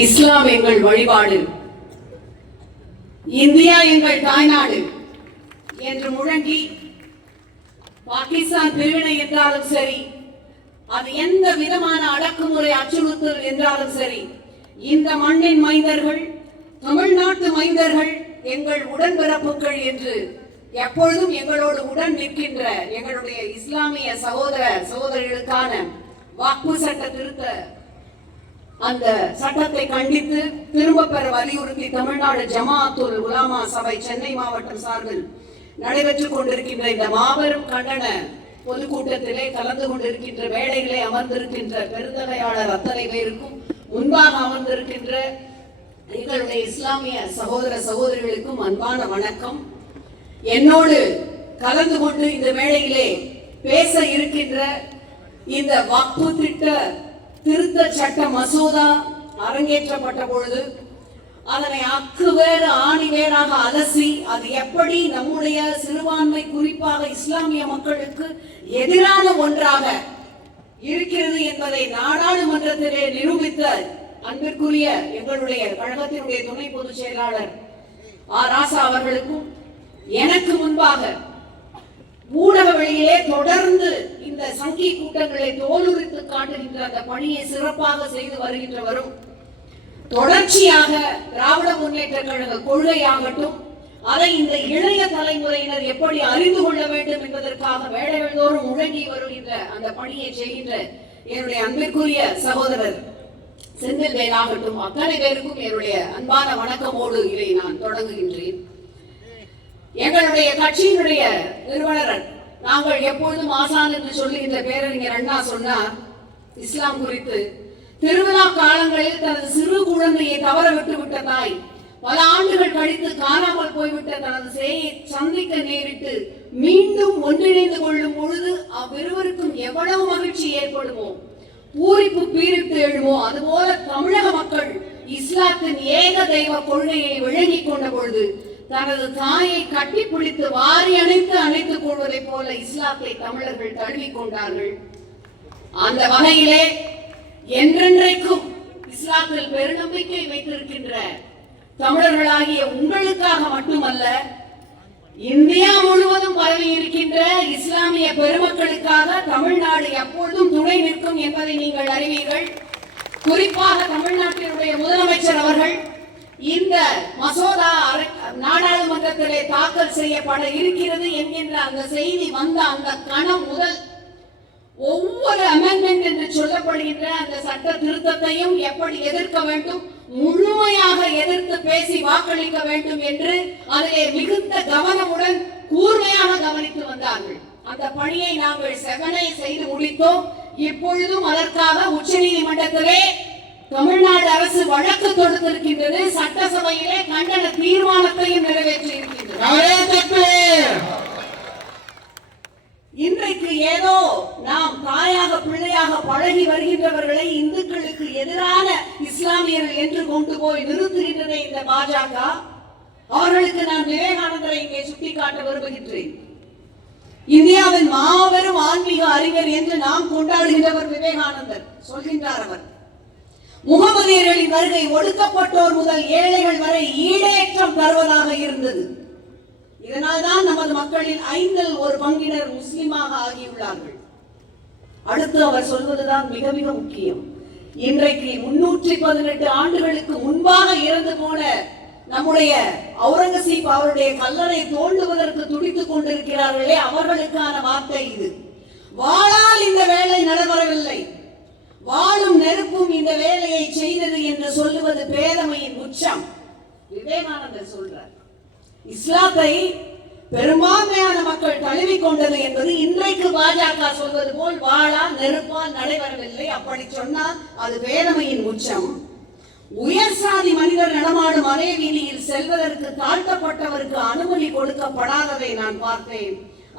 இஸ்லாம் எங்கள் வழிபாடு, இந்தியா எங்கள் தாய்நாடு என்று முழங்கி பாகிஸ்தான் பிரிவினை என்றாலும் சரி, அது எந்த விதமான அடக்குமுறை அச்சுறுத்தல் என்றாலும் சரி, இந்த மண்ணின் மைந்தர்கள், தமிழ்நாட்டு மைந்தர்கள் எங்கள் உடன்பிறப்புகள் என்று எப்பொழுதும் எங்களோடு உடன் நிற்கின்ற எங்களுடைய இஸ்லாமிய சகோதர சகோதரிகளுக்கான வக்ஃபு சட்ட திருத்த அந்த சட்டத்தை கண்டித்து திரும்ப பெற வலியுறுத்தி தமிழ்நாடு ஜமாஅத்துல் உலமா சபை சென்னை மாவட்டம் சார்பில் நடைபெற்றுக் கொண்டிருக்கின்ற இந்த மாபெரும் கண்டன பொதுக்கூட்டத்திலே கலந்து கொண்டிருக்கின்ற வேளையிலே அமர்ந்திருக்கின்ற பெருந்தகையாளர் அத்தனை பேருக்கும் முன்பாக அமர்ந்திருக்கின்ற எங்களுடைய இஸ்லாமிய சகோதர சகோதரிகளுக்கும் அன்பான வணக்கம். என்னோடு கலந்து கொண்டு இந்த வேளையிலே பேச இருக்கின்ற இந்த வக்ஃபு திட்ட திருத்த சட்ட மசோதா அரங்கேற்றப்பட்ட பொழுது அதனை அக்கு வேறு ஆணி வேறாக அலசி அது எப்படி நம்முடைய சிறுபான்மை குறிப்பாக இஸ்லாமிய மக்களுக்கு எதிரான ஒன்றாக இருக்கிறது என்பதை நாடாளுமன்றத்திலே நிரூபித்த அன்பிற்குரிய எங்களுடைய கழகத்தினுடைய துணை பொதுச் செயலாளர் ராசா அவர்களுக்கும் எனக்கு முன்பாக ஊடக வெளியிலே தொடர்ந்து இந்த சங்கி கூட்டங்களை தோலுரித்து காட்டுகின்ற அந்த பணியை சிறப்பாக செய்து வருகின்றவரும், தொடர்ச்சியாக திராவிட முன்னேற்ற கழக கொள்கையாகட்டும் அதை இந்த இளைய தலைமுறையினர் எப்படி அறிந்து கொள்ள வேண்டும் என்பதற்காக வேளைதோறும் முழங்கி வருகின்ற அந்த பணியை செய்கின்ற என்னுடைய அன்பிற்குரிய சகோதரர் செந்தில் வேலாகட்டும், அத்தனை பேருக்கும் என்னுடைய அன்பான வணக்கமோடு இதை நான் தொடங்குகின்றேன். எங்களுடைய கட்சியினுடைய நிறுவனர், நாங்கள் எப்பொழுதும் ஆசான் என்று சொல்லுகின்ற பேரறிஞர் அண்ணா சொன்னார் இஸ்லாம் குறித்து, திருவிழா காலங்களில் தனது சிறு குழந்தையை தவற விட்டுவிட்ட தாய் பல ஆண்டுகள் கழித்து காணாமல் போய்விட்ட தனது சேயை சந்திக்க நேரிட்டு மீண்டும் ஒன்றிணைந்து கொள்ளும் பொழுது அவ்விருவருக்கும் எவ்வளவு மகிழ்ச்சி ஏற்படுமோ, பூரிப்பு பீரிட்டு எழுமோ, அதுபோல தமிழக மக்கள் இஸ்லாத்தின் ஏக தெய்வ கொள்கையை விளங்கிக் கொண்ட பொழுது தனது தாயை கட்டி பிடித்து வாரி அணைத்துக் கொள்வதை போல இஸ்லாத்தை தமிழர்கள் தழுவிக் கொண்டார்கள். அந்த வகையிலே என்றென்றைக்கும் இஸ்லாத்தில் பெருநம்பிக்கை வைத்திருக்கின்ற தமிழர்களாகிய உங்களுக்காக மட்டுமல்ல, இந்தியா முழுவதும் பரவி இருக்கின்ற இஸ்லாமிய பெருமக்களுக்காக தமிழ்நாடு எப்பொழுதும் துணை நிற்கும் என்பதை நீங்கள் அறிவீர்கள். குறிப்பாக தமிழ்நாட்டினுடைய முதலமைச்சர் அவர்கள் இந்த மசோதா நாடாளுமன்றத்திலே தாக்கல் செய்யப்பட இருக்கிறது என்கின்ற அந்த செய்தி வந்த அந்த கணம் முதல் ஒவ்வொரு அமெண்ட்மெண்ட் என்று சொல்லப்படுகின்ற அந்த சட்ட திருத்தத்தையும் எப்படி எதிர்க்க வேண்டும், முழுமையாக எதிர்த்து பேசி வாக்களிக்க வேண்டும் என்று அதிலே மிகுந்த கவனமுடன் கூர்மையாக கவனித்து வந்தார்கள். அந்த பணியை நாங்கள் செவனை செய்து முடித்தோம். இப்பொழுதும் அதற்காக உச்ச நீதிமன்றத்திலே தமிழ்நாடு அரசு வழக்கு தொடுத்திருக்கின்றது. சட்டசபையிலே கண்டன தீர்மானத்தையும் நிறைவேற்றி இருக்கின்றது. இன்றைக்கு ஏதோ நாம் தாயாக பிள்ளையாக பழகி வருகின்றவர்களை இந்துக்களுக்கு எதிரான இஸ்லாமியர்கள் என்று கொண்டு போய் நிறுத்துகின்றன இந்த பாஜக. அவர்களுக்கு நான் விவேகானந்தரை இங்கே சுட்டிக்காட்ட விரும்புகின்றேன். இந்தியாவின் மாபெரும் ஆன்மீக அறிஞர் என்று நாம் கொண்டாடுகின்றவர் விவேகானந்தர். சொல்கின்றார் அவர், முகமதியர்களின் வருகை ஒடுக்கப்பட்டோர் முதல் ஏழைகள் வரை ஈடேற்றம் தருவதாக இருந்தது. இதனால் தான் நமது மக்களில் 1/5 முஸ்லிமாக ஆகியுள்ளார்கள். அடுத்து அவர் சொல்வதுதான் மிக மிக முக்கியம். இன்றைக்கு 318 ஆண்டுகளுக்கு முன்பாக இறந்து போன நம்முடைய அவுரங்கசீப் அவருடைய கல்லறை தோண்டுவதற்கு துடித்துக் கொண்டிருக்கிறார்களே, அவர்களுக்கான வார்த்தை இது. வாளால் இந்த வேலை நடைபெறவில்லை, வாழும் நெருப்பும் இந்த வேலையை செய்தது என்று சொல்லுவது பேதமையின் உச்சம். விவேகானந்தர் சொல்றார், இஸ்லாத்தை பெரும்பான்மையான மக்கள் தழுவிக் கொண்டது என்பது இன்றைக்கு பாஜக சொல்வது போல் வாளால் நெருப்பால் நடைபெறவில்லை. அப்படி சொன்னால் அது பேதமையின் உச்சம். உயர் சாதி மனிதர் நடமாடும் அதே வீதியில் செல்வதற்கு தாழ்த்தப்பட்டவருக்கு அனுமதி கொடுக்கப்படாததை நான் பார்த்தேன்.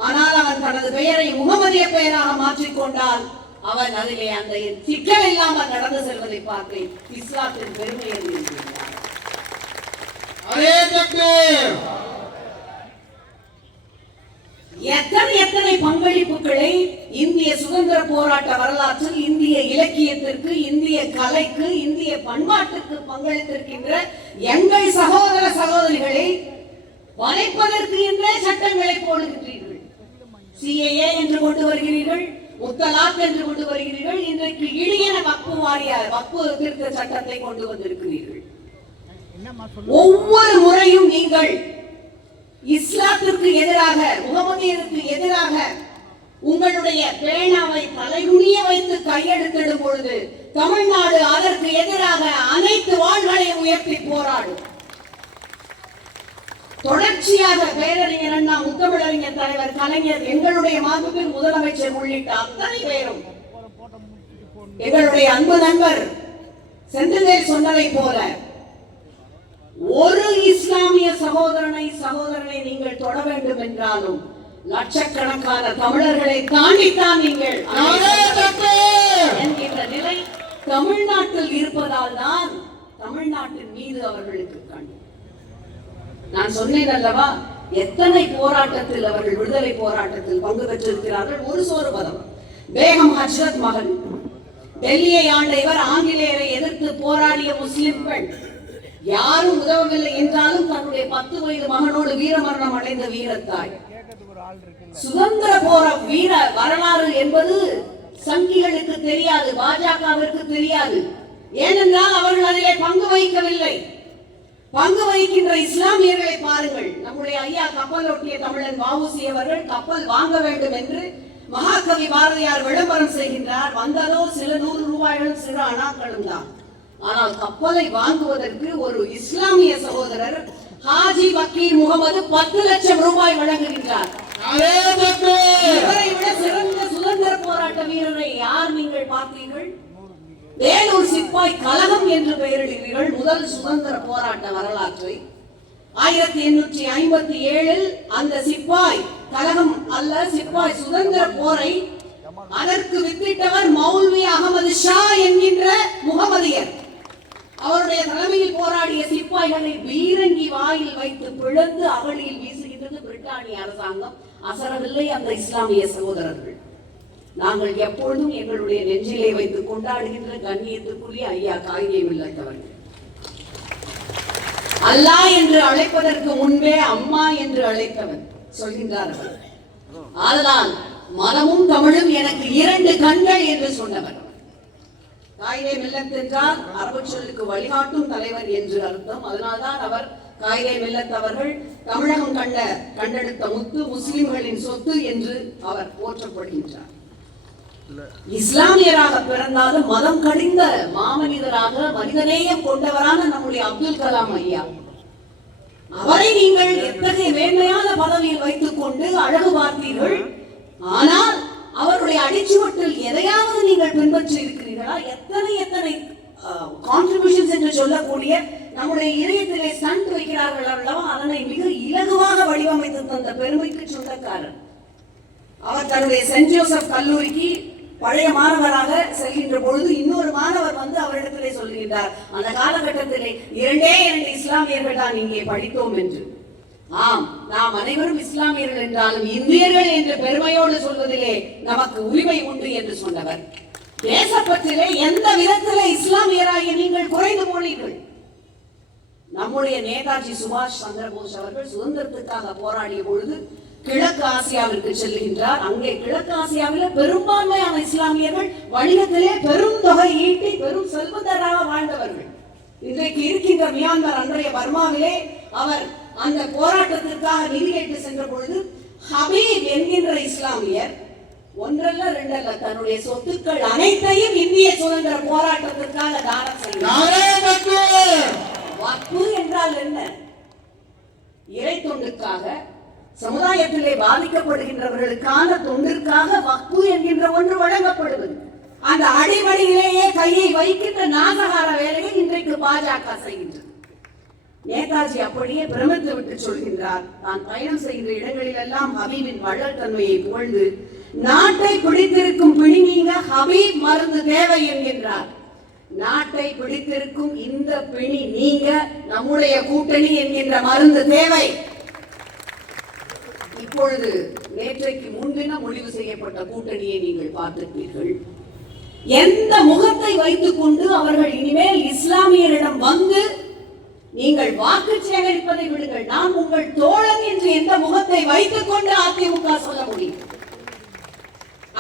ஆனால் அவன் தனது பெயரை முகமதிய பெயராக மாற்றிக்கொண்டால் அவன் அதிலே அந்த சிக்கல் இல்லாமல் நடந்து செல்வதை பார்த்தேன். இஸ்லாத்தின் பெருமையை எத்தனை எத்தனை பங்களிப்புகளை இந்திய சுதந்திர போராட்ட வரலாற்றில் இந்திய இலக்கியத்திற்கு, இந்திய கலைக்கு, இந்திய பண்பாட்டுக்கு பங்களித்திருக்கின்ற எங்கள் சகோதர சகோதரிகளை வளைப்பதற்கு என்றே சட்டங்களை போடுகின்றீர்கள். CAA என்று கொண்டு வருகிறீர்கள், முத்தலாக் என்று கொண்டு வருகிறீர்கள், இன்றைக்கு இழியன வக்பு திருத்த சட்டத்தை கொண்டு வந்திருக்கிறீர்கள். ஒவ்வொரு முறையும் நீங்கள் இஸ்லாத்திற்கு எதிராக, முகமதியருக்கு எதிராக உங்களுடைய பேனாவை தலைகுனிய வைத்து கையெழுத்திடும் பொழுது தமிழ்நாடு அதற்கு எதிராக அனைத்து வாள்களையும் உயர்த்தி போராடும். தொடர்ச்சியாக பேரறிஞர் அண்ணா, முத்தமிழறிஞர் தலைவர் கலைஞர், எங்களுடைய மாண்புமிகு முதலமைச்சர் உள்ளிட்ட அத்தனை பேரும், எங்களுடைய அன்பு நண்பர் செந்தில்வேல் சொன்னதை போல, ஒரு இஸ்லாமிய சகோதரனை நீங்கள் தொட வேண்டும் என்றாலும் லட்சக்கணக்கான தமிழர்களை தாண்டித்தான் நீங்கள் என்கின்ற நிலை தமிழ்நாட்டில் இருப்பதால் தான் தமிழ்நாட்டின் மீது அவர்களுக்கு கண். நான் சொன்னேன் அல்லவா, எத்தனை போராட்டத்தில் அவர்கள் விடுதலை போராட்டத்தில் பங்கு பெற்றிருக்கிறார்கள். ஒரு சோறு பதம். பேகம் ஹஜ்ரத் மகன், டெல்லியை ஆண்ட இவர், ஆங்கிலேயரை எதிர்த்து போராடிய முஸ்லிம் பெண், யாரும் உதவவில்லை என்றாலும் தன்னுடைய 10 வயது மகனோடு வீரமரணம் அடைந்த வீரத்தாய். சுதந்திர போர வீர வரலாறு என்பது சங்கிகளுக்கு தெரியாது, பாஜகவிற்கு தெரியாது. ஏனென்றால் அவர்கள் அதிலே பங்கு வகிக்கவில்லை. பங்கு வகிக்கின்ற இஸ்லாமியர்களை பாருங்கள். நம்முடைய ஐயா கப்பல் ஒட்டிய தமிழன் வ.உ.சி. அவர்கள் கப்பல் வாங்க வேண்டும் என்று மகாகவி பாரதியார் விளம்பரம் செய்கின்றார். வந்ததோ சில 100 ரூபாய்களும் சிறு அணாக்களும் தான். ஆனால் கப்பலை வாங்குவதற்கு ஒரு இஸ்லாமிய சகோதரர் ஹாஜி வக்கீல் முகமது 10 லட்சம் ரூபாய் வழங்குகின்றார். இவரை விட சிறந்த சுதந்திர போராட்ட வீரரை யார் நீங்கள் பார்த்தீர்கள்? வேலூர் சிப்பாய் கழகம் என்று பெயரிடுகிறீர்கள். முதல் சுதந்திர போராட்ட வரலாற்றை 1857 அந்த சிப்பாய் கழகம் அல்ல, சிப்பாய் சுதந்திர போரை அதற்கு வித்திட்டவர் மௌல்வி அகமது ஷா என்கின்ற முகமதியர். அவருடைய தலைமையில் போராடிய சிப்பாய்களை பீரங்கி வாயில் வைத்து பிளந்து அகழியில் வீசுகின்றது பிரிட்டானிய அரசாங்கம். அசரவில்லை அந்த இஸ்லாமிய சகோதரர்கள். நாங்கள் எப்பொழுதும் எங்களுடைய நெஞ்சிலே வைத்து கொண்டாடுகின்ற கண்ணியத்துக்குரிய ஐயா காயிதே மில்லத் அவர்கள், அல்லாஹ் என்று அழைப்பதற்கு முன்பே அம்மா என்று அழைத்தவர் சொல்கின்றார்கள். அதனால் மனமும் தமிழும் எனக்கு 2 கண்கள் என்று சொன்னவர். காயிதே மில்லத் என்றால் அரபு சொல்லுக்கு வழிகாட்டும் தலைவர் என்று அர்த்தம். அதனால்தான் அவர் காயிதே மில்லத் அவர்கள் தமிழகம் கண்டெடுத்த முத்து, முஸ்லிம்களின் சொத்து என்று அவர் போற்றப்படுகின்றார். இஸ்லாமியராக பிறந்தாலும் மதம் கடிந்த மாமனிதராக, மனிதநேயம் கொண்டவரான நம்முடைய அப்துல் கலாம் ஐயா, அவரை நீங்கள் எத்தகைய மேன்மையான பதவியில் வைத்துக் கொண்டு அழகு பார்த்தீர்கள். ஆனால் அவருடைய அடிச்சுவட்டில் எதையாவது நீங்கள் பின்பற்றி இருக்கிறீர்களா? எத்தனை கான்ட்ரிபியூஷன்ஸ் என்று சொல்லக்கூடிய நம்முடைய இதயத்திலே ஸ்டண்ட் வைக்கிறார்கள் அல்லவா, அதனை மிக இலகுவாக வடிவமைத்து தந்த பெருமைக்கு சொந்தக்காரர் அவர். தன்னுடைய சென்ட் ஜோசப் கல்லூரிக்கு பழைய மாணவராக செல்கின்ற பொழுது இன்னொரு மாணவர் வந்து அவரிடத்திலே சொல்லுகின்றார், அந்த காலகட்டத்திலே 2 இஸ்லாமியர்கள் தான் இங்கே படித்தோம் என்று. ஆம், நாம் அனைவரும் இஸ்லாமியர்கள் என்றாலும் இந்தியர்கள் என்ற பெருமையோடு சொல்வதிலே நமக்கு உரிமை உண்டு என்று சொன்னவர். தேசப்பற்றிலே எந்த விதத்திலே இஸ்லாமியராகிய நீங்கள் குறைந்து போனீர்கள்? நம்முடைய நேதாஜி சுபாஷ் சந்திரபோஸ் அவர்கள் சுதந்திரத்துக்காக போராடிய பொழுது கிழக்கு ஆசியாவிற்கு செல்கின்றார். அங்கே கிழக்கு ஆசியாவில் பெரும்பான்மையான இஸ்லாமியர்கள் வணிகத்திலே பெரும் தொகை ஈட்டி பெரும் செல்வந்தராக வாழ்ந்தவர்கள். இன்றைக்கு இருக்கின்ற மியான்மர், அன்றைய பர்மாவிலே அவர் அந்த போராட்டத்திற்காக நிதி கேட்டு சென்ற பொழுது ஹபீப் என்கின்ற இஸ்லாமியர் ஒன்றல்ல ரெண்டல்ல தன்னுடைய சொத்துக்கள் அனைத்தையும் இந்திய சுதந்திர போராட்டத்திற்காக தானம் செய்தார். வக்ஃபு என்றால் என்ன? இறை தொண்டுக்காக, சமுதாயத்திலே பாதிக்கப்படுகின்றவர்களுக்கான தொண்டிற்காக வக்ஃபு என்கின்ற ஒன்று வழங்கப்படுவது. அந்த அடிவடியிலேயே கையை வைக்கின்ற நாசகார வேலையை இன்றைக்கு பாஜக செய்கின்றது. நேதாஜி அப்படியே பிரமித்து விட்டு சொல்கின்றார், நான் பயணம் செய்கின்ற இடங்களில் எல்லாம் ஹபீபின் வள்ளல் தன்மையை புகழ்ந்து, நாட்டை பிடித்திருக்கும் பிடி நீங்க ஹபீப் மருந்து தேவை என்கின்றார். நாட்டை பிடித்திருக்கும் இந்த பிணி நீங்க நம்முடைய கூட்டணி என்கின்ற மருந்து தேவை. இப்பொழுது நேற்றைக்கு முன்தினம் முடிவு செய்யப்பட்ட கூட்டணியை நீங்கள் பார்த்திருப்பீர்கள். எந்த முகத்தை வைத்துக் கொண்டு அவர்கள் இனிமேல் இஸ்லாமியரிடம் வந்து நீங்கள் வாக்கு சேகரிப்பதை விடுங்கள், நான் உங்கள் தோழன் என்று எந்த முகத்தை வைத்துக் கொண்டு அதிமுக சொல்ல முடியும்?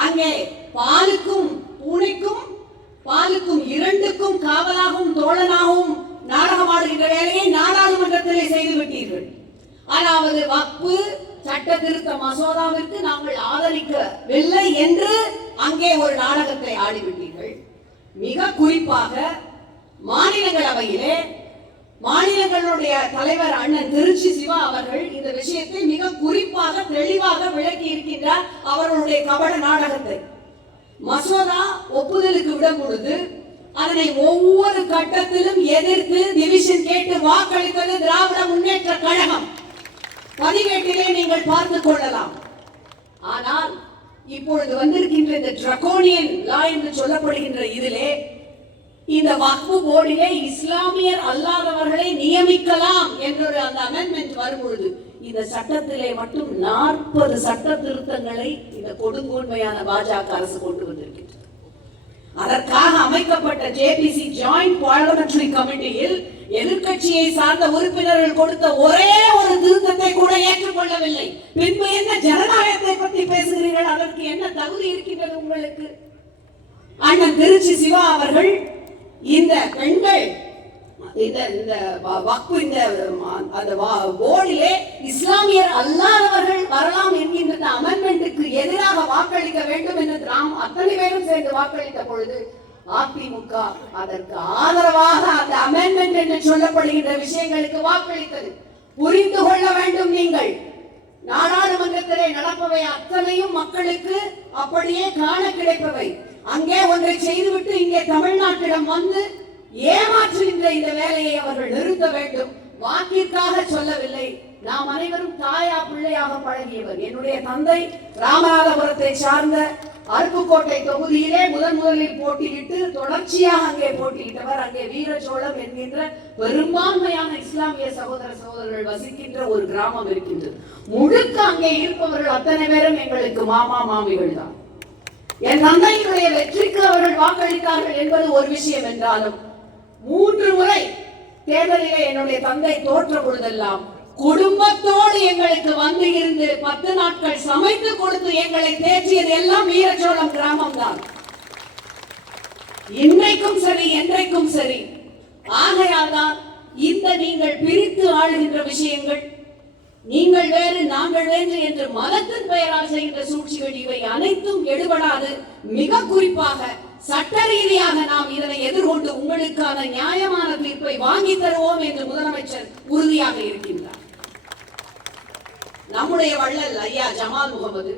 அங்கே பாலுக்கும் பூனைக்கும் பாலுக்கும் இரண்டுக்கும் காவலாகவும் தோழனாகவும் நாடகமாடுகின்ற வேலையை நாடாளுமன்றத்திலே செய்து விட்டீர்கள். அதாவது வக்ஃபு சட்ட திருத்த மசோதாவிற்கு நாங்கள் ஆதரிக்கவில்லை என்று அங்கே ஒரு நாடகத்தை ஆடிவிட்டீர்கள். மிக குறிப்பாக மாநிலங்களவையிலே மாநிலங்களுடைய தலைவர் அண்ணன் திருச்சி சிவா அவர்கள் இந்த விஷயத்தை மிக குறிப்பாக தெளிவாக விளக்கி இருக்கின்றார். அவர்களுடைய கபட நாடகத்தை மசோதா ஒப்புதலுக்கு விடும் பொழுது அதனை ஒவ்வொரு கட்டத்திலும் எதிர்த்து டிவிஷன் கேட்டு வாக்களித்தது திராவிட முன்னேற்ற கழகம். பதிவேட்டிலே நீங்கள் பார்த்துக் கொள்ளலாம். ஆனால் இப்பொழுது வந்திருக்கின்ற இந்த டிராகோனியன் லா என்று சொல்லப்படுகின்ற இதிலே இந்த வக்ஃபு போர்டிலே இஸ்லாமியர் அல்லாதவர்களை நியமிக்கலாம் என்ற அந்த அமெண்ட்மெண்ட் வரும்பொழுது இந்த சட்டத்திலே மட்டும் 40 சட்ட திருத்தங்களை இந்த கொடுங்கோன்மையான பாஜக அரசு கொண்டு வந்திருக்கின்றது. அதற்காக அமைக்கப்பட்ட ஜேபிசி ஜாயிண்ட் பார்லிமெண்டரி கமிட்டியில் எதிர்கட்சியை சார்ந்த உறுப்பினர்கள் கொடுத்த ஒரே ஒரு திருத்தத்தை கூட ஏற்றுக்கொள்ளவில்லை. பின்பு என்ன ஜனநாயகத்தை பற்றி பேசுகிறீர்கள்? அதற்கு என்ன தகுதி இருக்கின்றது உங்களுக்கு? அண்ணன் திருச்சி சிவா அவர்கள் இந்த பெண்கள் இந்த வக்ஃபு இந்த அந்த போர்டிலே இஸ்லாமியர் அல்லாதவர்கள் வரலாம் என்கின்ற அமெண்ட்மெண்ட்டுக்கு எதிராக வாக்களிக்க வேண்டும் என்று நாம் அத்தனை பேரும் சேர்ந்து வாக்களித்த பொழுது அதிமுக அதற்கு ஆதரவாக அந்த அமெண்ட்மெண்ட் என்று சொல்லப்படுகின்ற விஷயங்களுக்கு வாக்களித்தது. புரிந்து கொள்ள வேண்டும், நீங்கள் நாடாளுமன்றத்திலே நடப்பவை அத்தனையும் மக்களுக்கு அப்படியே காண கிடைப்பவை. அங்கே ஒன்றை செய்துவிட்டு இங்கே தமிழ்நாட்டிடம் வந்து ஏமாற்றுகின்ற இந்த வேலையை அவர்கள் நிறுத்த வேண்டும். வாக்கிற்காக சொல்லவில்லை, நாம் அனைவரும் தாயா பிள்ளையாக பழகியவர். என்னுடைய தந்தை ராமநாதபுரத்தை சார்ந்த அருப்புக்கோட்டை தொகுதியிலே முதலில் போட்டியிட்டு தொடர்ச்சியாக அங்கே போட்டியிட்டவர். அங்கே வீரச்சோளம் என்கின்ற பெரும்பான்மையான இஸ்லாமிய சகோதரர்கள் வசிக்கின்ற ஒரு கிராமம் இருக்கின்றது. முழுக்க அங்கே இருப்பவர்கள் அத்தனை பேரும் எங்களுக்கு மாமா மாமிகள் தான். என் தந்தையினுடைய வெற்றிக்கு அவர்கள் வாக்களித்தார்கள் என்பது ஒரு விஷயம் என்றாலும் 3 முறை தேர்தலிலே என்னுடைய தந்தை தோற்ற பொழுதெல்லாம் குடும்பத்தோடு எங்களுக்கு வந்து இருந்து 10 நாட்கள் சமைத்து கொடுத்து எங்களை தேற்றியது எல்லாம் வீரச்சோளம் கிராமம் தான். இன்றைக்கும் சரி என்றைக்கும் சரி. ஆகையால் தான் இந்த நீங்கள் பிரித்து ஆளுகின்ற விஷயங்கள், நீங்கள் வேறு நாங்கள் வேறு என்று மதத்தின் பெயரால் செய்கின்ற சூழ்ச்சிகள் இவை அனைத்தும் எடுபடாது. மிக குறிப்பாக சட்ட ரீதியாக நாம் இதனை எதிர்கொண்டு உங்களுக்கான நியாயமான தீர்ப்பை வாங்கி தருவோம் என்று முதலமைச்சர் உறுதியாக இருக்கின்றார். நம்முடைய வள்ளல் ஐயா ஜமால் முகமது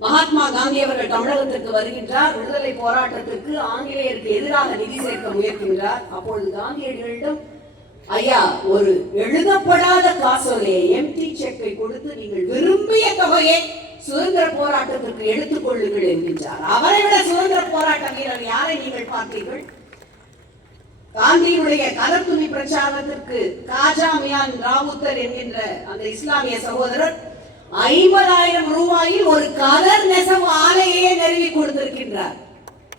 மகாத்மா காந்தி அவர்கள் தமிழகத்திற்கு வருகின்றார். விடுதலை போராட்டத்திற்கு ஆங்கிலேயருக்கு எதிராக நிதி சேர்க்க முயற்சிக்கின்றார். அப்பொழுது காந்தியடிகளிடம் ஐயா ஒரு எழுதப்படாத காசோலையை எம்டி செக்கை கொடுத்து நீங்கள் விரும்பிய தொகையை சுதந்திர போராட்டத்திற்கு எடுத்துக் கொள்ளுங்கள் என்கின்றார். அவரை விட சுதந்திர போராட்ட வீரர் யாரை நீங்கள் பார்த்தீர்கள்? காந்தியுடைய கதர்துணி பிரச்சாரத்திற்கு காஜா மியான் ராவுத்தர் என்கின்ற அந்த இஸ்லாமிய சகோதரர் 50,000 ரூபாயில் ஒரு கதர் நெசவு ஆலையே நிறுவி கொடுத்திருக்கின்றார்.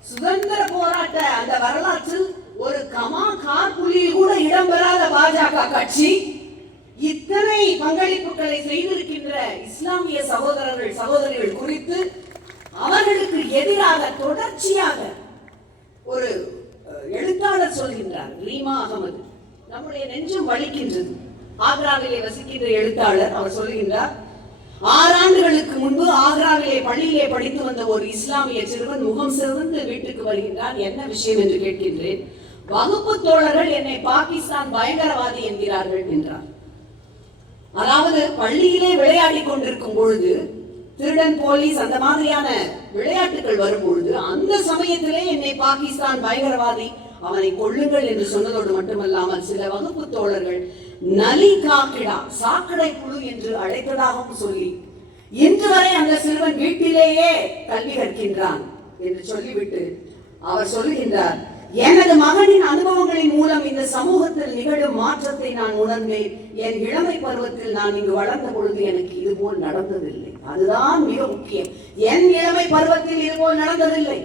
சுதந்திர போராட்ட அந்த வரலாற்றில் ஒரு கமா கார்புலியில் கூட இடம்பெறாத பாஜக கட்சி இத்தனை பங்களிப்புகளை செய்திருக்கின்ற இஸ்லாமிய சகோதரர்கள் சகோதரிகள் குறித்து அவர்களுக்கு எதிராக தொடர்ச்சியாக ஒரு எழுத்தாளர் சொல்கின்றார். ரீமா அகமது. நம்முடைய நெஞ்சம் வலிக்கின்றது. ஆக்ராவிலே வசிக்கின்ற எழுத்தாளர் அவர் சொல்கின்றார், 6 ஆண்டுகளுக்கு முன்பு ஆக்ராவிலே பள்ளியிலே படித்து வந்த ஒரு இஸ்லாமிய சிறுவன் முகம் சிவந்து வீட்டுக்கு வருகின்றார். என்ன விஷயம் என்று கேட்கின்றேன். வகுப்பு தோழர்கள் என்னை பாகிஸ்தான் பயங்கரவாதி என்கிறார்கள் என்றார். அதாவது பள்ளியிலே விளையாடி கொண்டிருக்கும் பொழுது திருடன் போலீஸ் அந்த மாதிரியான விளையாட்டுகள் வரும் பொழுது அந்த சமயத்திலே என்னை பாகிஸ்தான் பயங்கரவாதி, அவனை கொள்ளுங்கள் என்று சொன்னதோடு மட்டுமல்லாமல் சில வகுப்பு தோழர்கள் நலி காக்கிடா சாக்கடை புழு என்று அழைத்ததாகவும் சொல்லி இன்று வரை அந்த சிறுவன் வீட்டிலேயே கல்வி கற்கின்றான் என்று சொல்லிவிட்டு அவர் சொல்லுகின்றார், எனது மகனின் அனுபவங்களின் மூலம் இந்த சமூகத்தில் நிகழும் மாற்றத்தை நான் உணர்ந்தேன். என் இளமை பருவத்தில் நான் இங்கு வளர்ந்த பொழுது எனக்கு இதுபோல் நடந்ததில்லை. அதுதான் மிக முக்கியம். என் இளமை பருவத்தில் இதுபோல் நடந்ததில்லை.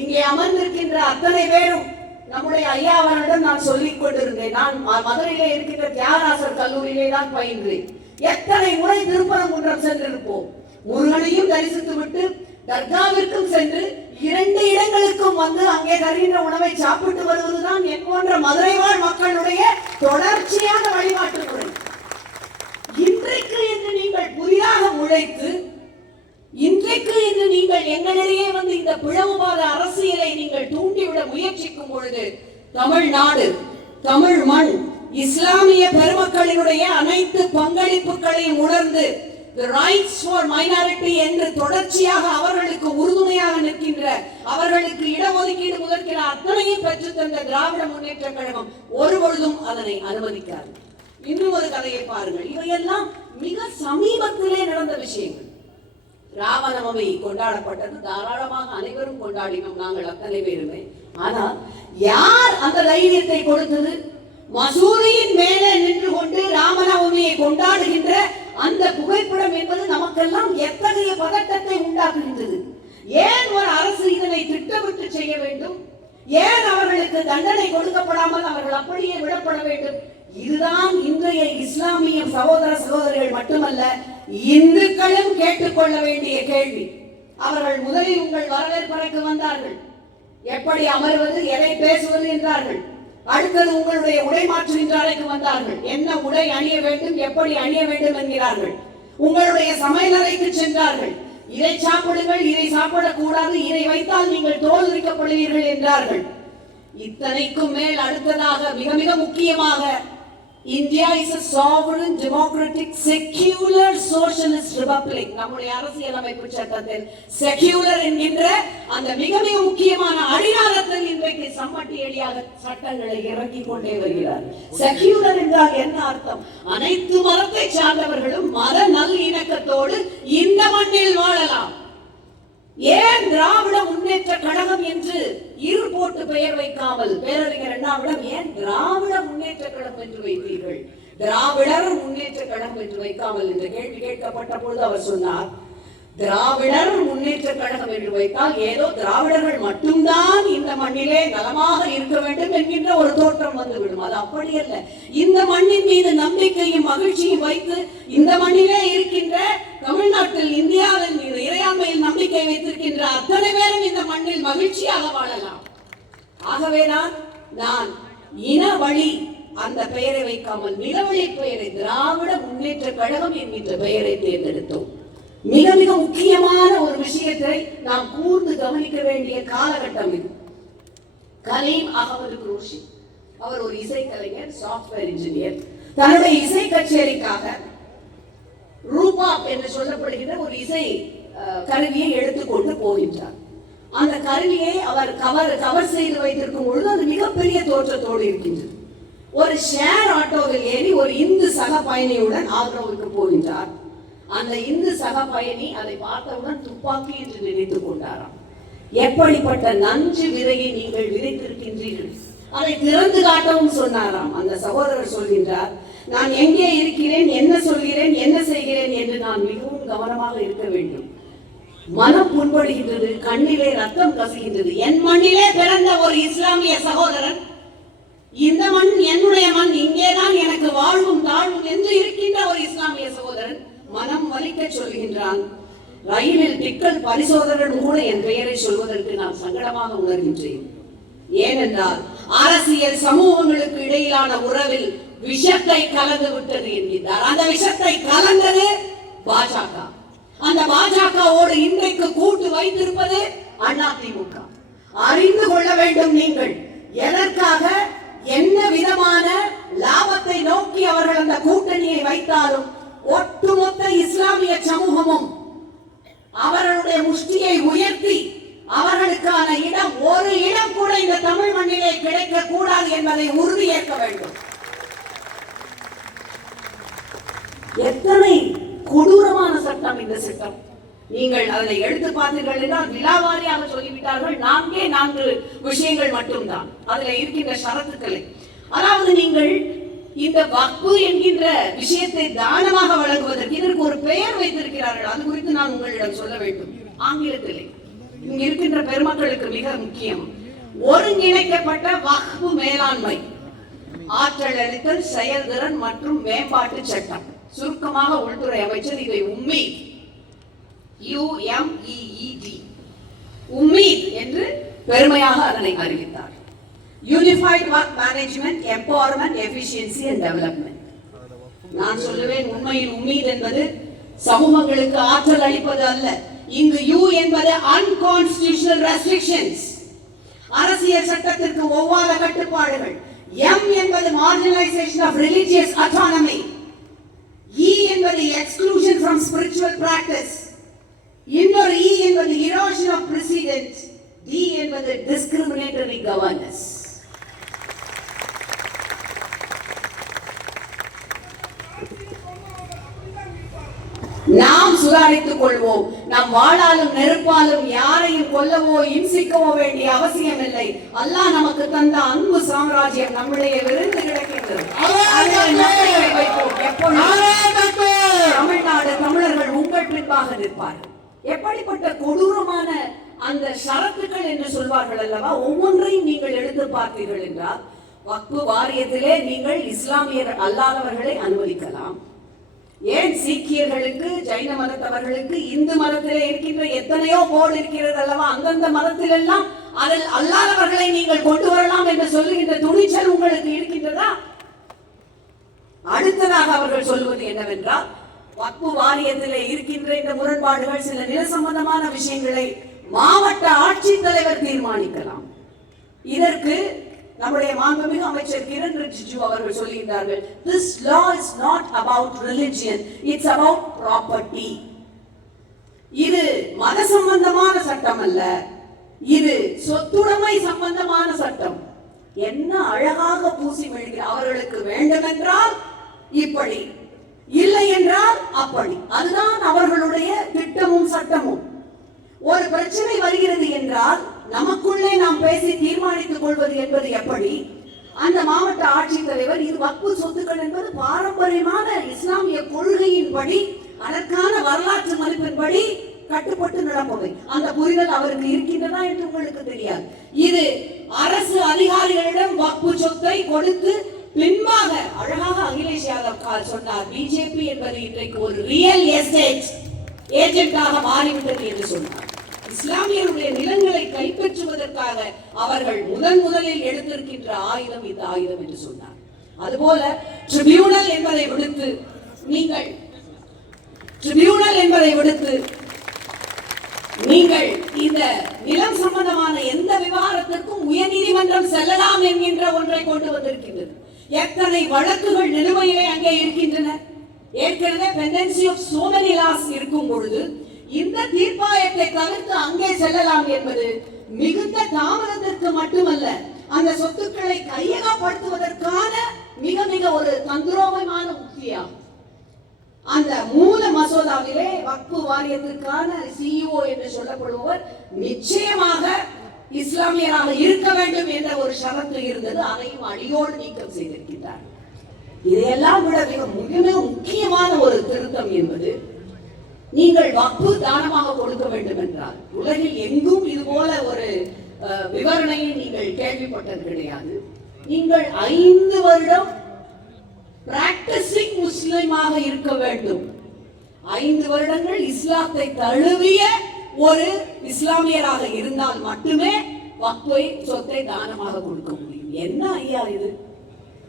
இங்கே அமர்ந்திருக்கின்ற அத்தனை பேரும் நம்முடைய ஐயா அவர்களிடம் நான் சொல்லிக் கொண்டிருந்தேன். நான் மதுரையிலே இருக்கின்ற தியாகராசர் கல்லூரியிலே தான் பயின்றேன். எத்தனை முறை திருப்பரங்குன்றம் சென்றிருப்போம். முருகனையும் தரிசித்து விட்டு தர்காவிற்கும் சென்று 2 இடங்களுக்கும் வந்து அங்கே தருகின்ற உணவை சாப்பிட்டு வருவதுதான் என் போன்ற மதுரை வாழ் மக்களுடைய தொடர்ச்சியான வழிபாட்டு முறை. இன்றைக்கு என்று நீங்கள் புதிதாக உழைத்து, இன்றைக்கு என்று நீங்கள் எங்களிடையே வந்து இந்த பிளவுவாத அரசியலை நீங்கள் தூண்டிவிட முயற்சிக்கும் பொழுது, தமிழ்நாடு, தமிழ் மண், இஸ்லாமிய பெருமக்களினுடைய அனைத்து பங்களிப்புகளையும் உணர்ந்து the rights for minority என்று தொடர்ச்சியாக அவர்களுக்கு உறுதுணையாக நிற்கின்ற, அவர்களுக்கு இடஒதுக்கீடு முதற்கிற அத்தனையும் பெற்று தந்த திராவிட முன்னேற்ற கழகம் ஒருபொழுதும் அதனை அனுமதிக்காது. இன்னும் ஒரு கதையை பாருங்கள். இவையெல்லாம் மிக சமீபத்திலே நடந்த விஷயங்கள். ராமநவமி கொண்டாடப்பட்டது. தாராளமாக அனைவரும் கொண்டாடினோம், நாங்கள் அத்தனை பேருமே. ஆனால் யார் அந்த தைரியத்தை கொடுத்தது? மசூதியின் மேலே நின்று கொண்டு ராமநவமியை கொண்டாடுகின்ற அந்த புகைப்படம் என்பது நமக்கெல்லாம் எத்தகைய பதட்டத்தை உண்டாக்குகின்றது. ஏன் ஒரு அரசு இதனை திட்டமிட்டு செய்ய வேண்டும்? ஏன் அவர்களுக்கு தண்டனை கொடுக்கப்படாமல் அவர்கள் அப்படியே விடப்பட வேண்டும்? இதுதான் இன்றைய இஸ்லாமிய சகோதர சகோதரிகள் மட்டுமல்ல, இந்துக்களும் கேட்டுக்கொள்ள வேண்டிய கேள்வி. அவர்கள் முதலில் உங்கள் வரவேற்பறைக்கு வந்தார்கள். எப்படி அமர்வது, எதை பேசுவது என்றார்கள். அடுத்தது உங்களுடைய உடை மாற்றுகின்ற அறைக்கு வந்தார்கள். என்ன உடை அணிய வேண்டும், எப்படி அணிய வேண்டும் என்கிறார்கள். உங்களுடைய சமையலறைக்கு சென்றார்கள். இதை சாப்பிடுங்கள், இதை சாப்பிடக்கூடாது, இதை வைத்தால் நீங்கள் தோல் உரிக்கப்படுவீர்கள் என்றார்கள். இத்தனைக்கும் மேல் அடுத்ததாக மிக மிக முக்கியமாக, India is a sovereign, democratic, secular, socialist republic. நம்முடைய அரசியலமைப்பு சட்டத்தில் செக்யூலர் என்கின்ற அந்த மிக மிக முக்கியமான அடிநாதத்தில் இன்றைக்கு சம்மட்டி அடியாக சட்டங்களை இறக்கிக் கொண்டே வருகிறார். செக்யூலர் என்றால் என்ன அர்த்தம்? அனைத்து மதத்தை சார்ந்தவர்களும் மத நல்லிணக்கத்தோடு இந்த மண்ணில் வாழலாம். ஏன் திராவிட முன்னேற்ற கழகம் என்று இரு போட்டு பெயர் வைக்காமல் பேரறிஞர் அண்ணாவிடம் ஏன் திராவிட முன்னேற்ற கழகம் என்று வைத்தீர்கள், திராவிடர் முன்னேற்ற கழகம் என்று வைக்காமல் என்ற கேள்வி கேட்கப்பட்ட பொழுது அவர் சொன்னார், திராவிடர் முன்னேற்ற கழகம் என்று வைத்தால் ஏதோ திராவிடர்கள் மட்டும்தான் இந்த மண்ணிலே நலமாக இருக்க வேண்டும் என்கின்ற ஒரு தோற்றம் வந்துவிடும். அது அப்படி அல்ல. இந்த மண்ணின் மீது நம்பிக்கையும் மகிழ்ச்சியும் வைத்து இந்த மண்ணிலே இருக்கின்ற, தமிழ்நாட்டில் இந்தியாவின் மீது இறையாண்மையில் நம்பிக்கை வைத்திருக்கின்ற அத்தனை பேரும் இந்த மண்ணில் மகிழ்ச்சியாக வாழலாம். ஆகவேதான் நான் இன வழி அந்த பெயரை வைக்காமல் நிலவழி பெயரை திராவிட முன்னேற்ற கழகம் என்கின்ற பெயரை தேர்ந்தெடுத்தோம். மிக மிக முக்கியமான ஒரு விஷயத்தை நாம் கூர்ந்து கவனிக்க வேண்டிய காலகட்டம் இது. கலீம் அகமது குரோஷி அவர் ஒரு இசைக்கலைஞர், சாஃப்ட்வேர் இன்ஜினியர். தன்னுடைய இசை கச்சேரிக்காக ரூபாப் என்று சொல்லப்படுகின்ற ஒரு இசை கருவியை எடுத்துக்கொண்டு போகின்றார். அந்த கருவியை அவர் கவர் செய்து வைத்திருக்கும் பொழுது அது மிகப்பெரிய தோற்றத்தோடு இருக்கின்றது. ஒரு ஷேர் ஆட்டோவில் ஏறி ஒரு இந்து சக பயணியுடன் ஆக்ராவுக்கு போகின்றார். அந்த இந்து சக பயணி அதை பார்த்தவுடன் துப்பாக்கி என்று நினைத்துக் கொண்டாராம். எப்படிப்பட்ட நஞ்சு விதையை நீங்கள் விதைத்திருக்கின்றீர்கள், அதை திறந்து காட்டவும் சொன்னாராம். அந்த சகோதரர் சொல்கின்றார், நான் எங்கே இருக்கிறேன், என்ன சொல்கிறேன், என்ன செய்கிறேன் என்று நான் மிகவும் கவனமாக இருக்க வேண்டும். மனம் புண்படுகின்றது, கண்ணிலே ரத்தம் கசுகின்றது. என் மண்ணிலே பிறந்த ஒரு இஸ்லாமிய சகோதரன், இந்த மண் என்னுடைய மண், இங்கேதான் எனக்கு வாழ்வும் தாழ்வும் என்று இருக்கின்ற ஒரு இஸ்லாமிய சகோதரன் மனம் வலிக்க சொல்கின்றான். ரயிலில் டிக்கெட் பரிசோதகர்கள் கூட என் பெயரை சொல்வதற்கு நான் சங்கடமாக உணர்கின்றேன். ஏனென்றால் அரசியல் சமூகங்களுக்கு இடையிலான உறவில் விஷத்தை கலந்து விட்டது என்கின்றார். அந்த விஷத்தை கலந்தது பாஜக. அந்த பாஜகவோடு இன்றைக்கு கூட்டு வைத்திருப்பது அதிமுக. அறிந்து கொள்ள வேண்டும் நீங்கள், எதற்காக என்ன விதமான லாபத்தை நோக்கி அவர்கள் அந்த கூட்டணியை வைத்தாலும் ஒட்டுமொத்த இஸ்லாமிய சமூகமும் அவர்களுடைய முஷ்டியை உயர்த்தி அவர்களுக்கான இடம், ஒரு இடம் கூட இந்த தமிழ் மண்ணிலே கிடைக்க கூடாது என்பதை உறுதியேற்க வேண்டும். எத்தனை கொடூரமான சட்டம் இந்த சட்டம்! நீங்கள் அதனை எடுத்து பார்த்தீர்கள் என்றால் விலாவாரியாக சொல்லிவிட்டார்கள். 4 விஷயங்கள் மட்டும்தான் அதுல இருக்கின்ற ஷரத்துக்களை. அதாவது நீங்கள் இந்த வக்ஃபு என்கின்ற விஷயத்தை தானமாக வழங்குவதற்கு இதற்கு ஒரு பெயர் வைத்திருக்கிறார்கள். அது குறித்து நான் உங்களிடம் சொல்ல வேண்டும். ஆங்கிலத்திலே இங்க இருக்கின்ற பெருமக்களுக்கு மிக முக்கியம். ஒருங்கிணைக்கப்பட்ட வக்ஃபு மேலாண்மை, ஆற்றல் அளித்தல், செயல்திறன் மற்றும் மேம்பாட்டு சட்டம். சுருக்கமாக உள்துறை அமைச்சர் இதை உம்மீத், UMEED, உம்மீத் என்று பெருமையாக அதனை அறிவித்தார். Unified work management, empowerment, efficiency and development. நான் சொல்லுவேன், உண்மையில் உம்மீத் என்பது சமூகங்களுக்கு ஆற்றல் அளிப்பது அல்ல. இங்கு யூ என்பது அன்கான்ஸ்டிடியூஷனல் ரெஸ்ட்ரிக்ஷன்ஸ், அரசியல் சட்டத்திற்கு ஒவ்வாத கட்டுப்பாடுகள். எம் என்பது மார்ஜினலைசேஷன் ஆஃப் ரிலிஜியஸ் அட்டானமி. இ என்பது எக்ஸ்க்ளூஷன் ஃப்ரம் ஸ்பிரிச்சுவல் பிராக்டிஸ். இன்னொரு இ என்பது erosion of precedent. டி என்பது discriminatory governance. நாம் சுதாரித்துக் கொள்வோம். நம் வாளாலும் நெருப்பாலும் யாரையும் கொல்லவோ இம்சிக்கவோ வேண்டிய அவசியம் இல்லை. அல்லாஹ் நமக்கு தந்த அன்பு சாம்ராஜ்யம் நம்முடைய விருந்து கிடக்கின்றது. தமிழ்நாடு தமிழர்கள் உங்கள் பின்பாக நிற்பார்கள். எப்படிப்பட்ட கொடூரமான அந்த ஷரத்துக்கள் என்று சொல்வார்கள் அல்லவா, ஒவ்வொன்றையும் நீங்கள் எடுத்து பார்த்தீர்கள் என்றால், வக்ஃபு வாரியத்திலே நீங்கள் இஸ்லாமியர் அல்லாதவர்களை அனுமதிக்கலாம். ஏன் சீக்கியர்களுக்கு, ஜைன மதத்தவர்களுக்கு, இந்து மதத்திலே இருக்கின்ற எத்தனையோ போர்டு இருக்கிறது அல்லவா, அந்தந்த மதத்தில் எல்லாம் அதில் அல்லாதவர்களை நீங்கள் கொண்டு வரலாம் என்று சொல்லுகின்ற துணிச்சல் உங்களுக்கு இருக்கின்றதா? அடுத்ததாக அவர்கள் சொல்வது என்னவென்றால், வக்ஃபு வாரியத்திலே இருக்கின்ற இந்த முரண்பாடுகள், சில நில சம்பந்தமான விஷயங்களை மாவட்ட ஆட்சித்தலைவர் தீர்மானிக்கலாம். இதற்கு நம்முடைய மாண்புமிகு அமைச்சர் கிரண் ரிஜிஜு அவர்கள் சொல்லுகிறார்கள், this law is not about religion, it's about property. இது மத சம்பந்தமான சட்டம் அல்ல, இது சொத்துடைமை சம்பந்தமான சட்டம். என்ன அழகாக பூசி மெழுகிறார். அவர்களுக்கு வேண்டுமென்றால் இப்படி, இல்லை என்றால் அப்படி. அதுதான் அவர்களுடைய திட்டமும் சட்டமும். ஒரு பிரச்சனை வருகிறது என்றால் நமக்குள்ளே நாம் பேசி தீர்மானித்துக் கொள்வது என்பது எப்படி? அந்த மாவட்ட ஆட்சித்தலைவர், இது வக்ஃபு சொத்துக்கள் என்பது பாரம்பரியமான இஸ்லாமிய கொள்கையின்படி, அதற்கான வரலாற்று மதிப்பின்படி கட்டுப்பட்டு நடப்பவை. அந்த புரிதல் அவருக்கு இருக்கின்றதா என்று உங்களுக்கு தெரியாது. இது அரசு அதிகாரிகளிடம் வக்ஃபு சொத்தை கொடுத்து பின்பாக அழகாக அகிலேஷ் யாதவ் சொன்னார், பிஜேபி என்பது இன்றைக்கு ஒரு ரியல் எஸ்டேட் ஏஜென்டாக மாறிவிட்டது என்று சொன்னார். இஸ்லாமியருடைய நிலங்களை கைப்பற்றுவதற்காக அவர்கள் முதலில் எடுத்திருக்கின்ற ஆயுதம் இந்த ஆயுதம் என்று சொன்னார். அதுபோல ட்ரிபியூனல் என்பதை விடுத்து நீங்கள் இந்த நிலம் சம்பந்தமான எந்த விவகாரத்திற்கும் உயர்நீதிமன்றம் செல்லலாம் என்கின்ற ஒன்றை கொண்டு வந்திருக்கின்றது. எத்தனை வழக்குகள் நிலுவையிலே அங்கே இருக்கின்றன. ஏற்கனவே pendency of so many laws இருக்கும் பொழுது இந்த தீர்ப்பாயத்தை தவிர்த்து அங்கே செல்லலாம் என்பது மிகுந்த தாமதத்திற்கு மட்டுமல்ல, அந்த சொத்துக்களை கையகப்படுத்துவதற்கான மிக ஒரு தந்திரோகமான உத்தியாகும். அந்த மூல மசோதாவிலே வக்ஃபு வாரியத்திற்கான சிஇஓ என்று சொல்லப்படுபவர் நிச்சயமாக இஸ்லாமியராக இருக்க வேண்டும் என்ற ஒரு ஷரத்து இருந்தது. அதையும் அடியோடு நீக்கம் செய்திருக்கிறார். இதையெல்லாம் விட மிக முக்கியமான ஒரு திருத்தம் என்பது, நீங்கள் வக்ஃபு தானமாக கொடுக்க வேண்டும் என்றால், உலகில் எங்கும் இது போல ஒரு விவரணையை நீங்கள் கேள்விப்பட்டது கிடையாது. நீங்கள் 5 வருடம் பிராக்டிசிங் முஸ்லிமாக இருக்க வேண்டும். 5 வருடங்கள் இஸ்லாத்தை தழுவிய ஒரு இஸ்லாமியராக இருந்தால் மட்டுமே வக்ஃபு சொத்தை தானமாக கொடுக்க முடியும். என்ன ஐயா இது?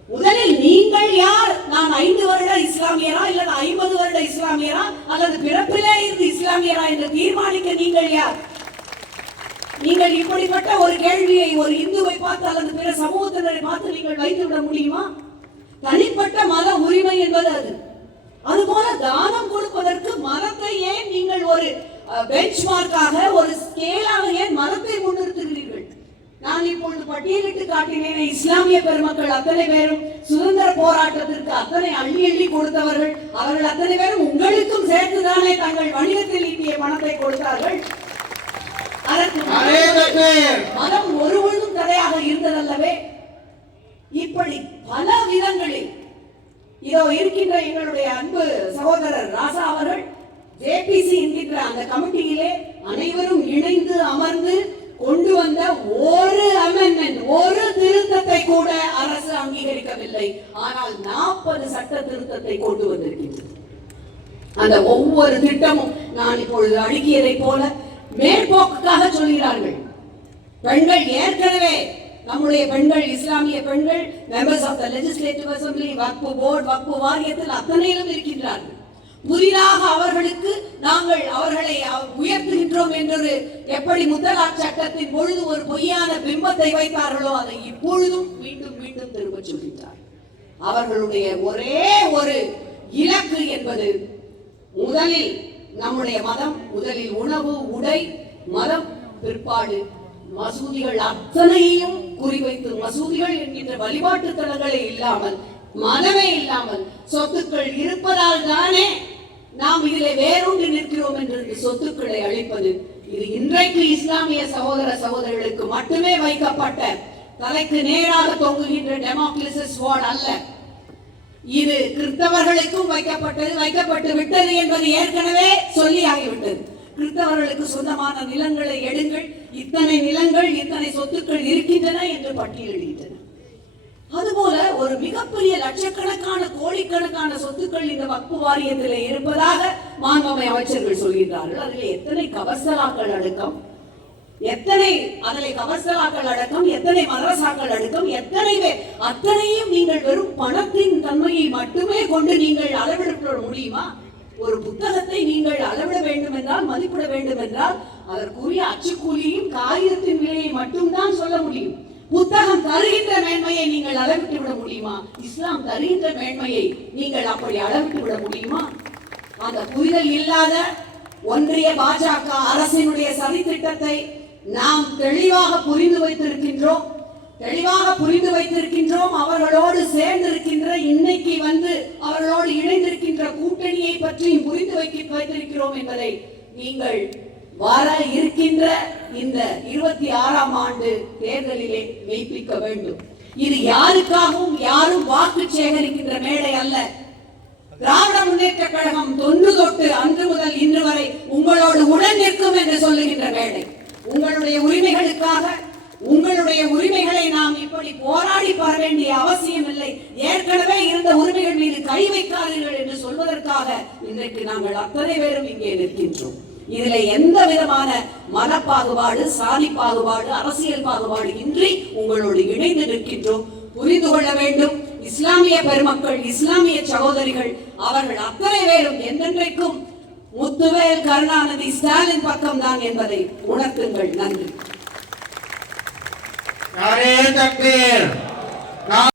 முதலில் நீங்கள் யார்? நான் 5 வருட இஸ்லாமியரா இல்லது 50 வருட இஸ்லாமியரா அல்லது பிறப்பிலே இருந்து இஸ்லாமியரா என்று தீர்மானிக்க நீங்கள் யார்? நீங்கள் இப்படிப்பட்ட ஒரு கேள்வியை ஒரு இந்துவை பார்த்து அல்லது பிற சமூகத்தினரை பார்த்து நீங்கள் வைத்துவிட முடியுமா? தனிப்பட்ட மத உரிமை என்பது அது. அதுபோல தானம் கொடுப்பதற்கு மதத்தை ஏன் நீங்கள் ஒரு பெஞ்ச்மார்க்காக, ஒரு ஸ்கேலாக ஏன் மதத்தை முன்னிறுத்துகிறீர்கள்? நான் இப்பொழுது பட்டியலிட்டு காட்டினேன். இஸ்லாமிய பெருமக்கள் அத்தனை பேரும் சுதந்திர போராட்டத்திற்கு அத்தனை அள்ளி அள்ளி கொடுத்தவர்கள். அவர்கள் அத்தனை பேரும் உங்களுக்கும் சேர்த்துதானே தங்கள் வணிகத்தில் ஈட்டிய பணத்தை கொடுத்தார்கள். அதற்கு மதம் ஒருவொழுதும் தடையாக இருந்ததல்லவே. இப்படி பல விதங்களில் இதோ இருக்கின்ற எங்களுடைய அன்பு சகோதரர் ராசா அவர்கள் ஜேபிசி என்கின்ற அந்த கமிட்டியிலே அனைவரும் இணைந்து அமர்ந்து கொண்டு வந்த ஒரு அமெண்ட்மெண்ட், ஒரு திருத்தத்தை கூட அரசு அங்கீகரிக்கவில்லை. ஆனால் 40 சட்ட திருத்தத்தை கொண்டு வந்திருக்கின்றது. அந்த ஒவ்வொரு திட்டமும் நான் இப்பொழுது அடுக்கியதை போல மேற்போக்குக்காக சொல்கிறார்கள். பெண்கள் ஏற்கனவே நம்முடைய பெண்கள், இஸ்லாமிய பெண்கள் members of the legislative assembly, Waqf board, வக்ஃபு வாரியத்தில் அத்தனையிலும் இருக்கின்றார்கள். புதிதாக அவர்களுக்கு நாங்கள் அவர்களை உயர்த்துகின்றோம் என்று எப்படி முத்தலாக் சட்டத்தின் பொழுது ஒரு பொய்யான பிம்பத்தை வைத்தார்களோ அதை இப்பொழுதும் மீண்டும் மீண்டும் திரும்ப சொல்கின்றார். அவர்களுடைய ஒரே ஒரு இலக்கு என்பது முதலில் நம்முடைய மதம், முதலில் உணவு, உடை, மதம், பிற்பாடு மசூதிகள் அத்தனையும் குறிவைத்து, மசூதிகள் என்கின்ற வழிபாட்டு தலங்களே இல்லாமல், மதமே இல்லாமல் சொத்துக்கள் இருப்பதால் தானே நாம் இதிலே வேரூன்றி நிற்கிறோம் என்று சொத்துக்களை அளிப்பது. இது இன்றைக்கு இஸ்லாமிய சகோதர சகோதரிகளுக்கு மட்டுமே வைக்கப்பட்ட, தலைக்கு நேராக தொங்குகின்ற டெமோக்ரஸி ஸ்வார்ட் அல்ல. இது கிறிஸ்தவர்களுக்கும் வைக்கப்பட்டு விட்டது என்பது ஏற்கனவே சொல்லி ஆகிவிட்டது. கிறிஸ்தவர்களுக்கு சொந்தமான நிலங்களை எடுங்கள், இத்தனை நிலங்கள், இத்தனை சொத்துக்கள் இருக்கின்றன என்று பட்டியலிடுகின்றன. அதுபோல ஒரு மிகப்பெரிய லட்சக்கணக்கான கோடிக்கணக்கான சொத்துக்கள் இந்த வக்ஃபு வாரியத்தில் இருப்பதாக மாண்புமிகு அமைச்சர்கள் சொல்கிறார்கள். அதில் எத்தனை கவர்சலாக்கள் அடக்கம், எத்தனை மதரசாக்கள் அடக்கம், அத்தனையும் நீங்கள் வெறும் பணத்தின் தன்மையை மட்டுமே கொண்டு நீங்கள் அளவிட முடியுமா? ஒரு புத்தகத்தை நீங்கள் அளவிட வேண்டும் என்றால், மதிப்பிட வேண்டும் என்றால் அதற்குரிய அச்சுக்கூலியும் காகிதத்தின் விலையை மட்டும்தான் சொல்ல முடியும். புத்தகம் தருகின்ற மேன்மையை நீங்கள் அளவிட்டு விட முடியுமா? இஸ்லாம் தருகின்ற மேன்மையை நீங்கள் அப்படி அளவிட்டு விட முடியுமா? அந்த புரிதல் இல்லாத ஒன்றிய பாஜக அரசினுடைய சதித்திட்டத்தை நாம் தெளிவாக புரிந்து வைத்திருக்கின்றோம். அவர்களோடு சேர்ந்திருக்கின்ற, இன்னைக்கு வந்து அவர்களோடு இணைந்திருக்கின்ற கூட்டணியை பற்றியும் புரிந்து வைத்திருக்கிறோம் என்பதை நீங்கள் வர இருக்கின்ற இந்த 26ஆம் ஆண்டு தேர்தலிலே மெய்ப்பிக்க வேண்டும். இது யாருக்காகவும் யாரும் வாக்கு சேகரிக்கின்ற மேடை அல்ல. திராவிட முன்னேற்ற கழகம் தொன்று தொட்டு அன்று முதல் இன்று வரை உங்களோடு உடன் நிற்கும் என்று சொல்லுகின்ற மேடை. உங்களுடைய உரிமைகளுக்காக, உங்களுடைய உரிமைகளை நாம் இப்படி போராடி பெற வேண்டிய அவசியம் இல்லை. ஏற்கனவே இருந்த உரிமைகள் மீது கை வைக்காதீர்கள் என்று சொல்வதற்காக இன்றைக்கு நாங்கள் அத்தனை பேரும் இங்கே நிற்கின்றோம். இதுல எந்த விதமான மத பாகுபாடு, சாதி பாகுபாடு, அரசியல் பாகுபாடு இன்றி உங்களோடு இணைந்து நிற்கின்றோம். புரிந்து கொள்ள வேண்டும். இஸ்லாமிய பெருமக்கள், இஸ்லாமிய சகோதரிகள் அவர்கள் அத்தனை பேரும் என்றென்றைக்கும் முத்துவேல் கருணாநிதி ஸ்டாலின் பக்கம் தான் என்பதை உணர்த்துங்கள். நன்றி.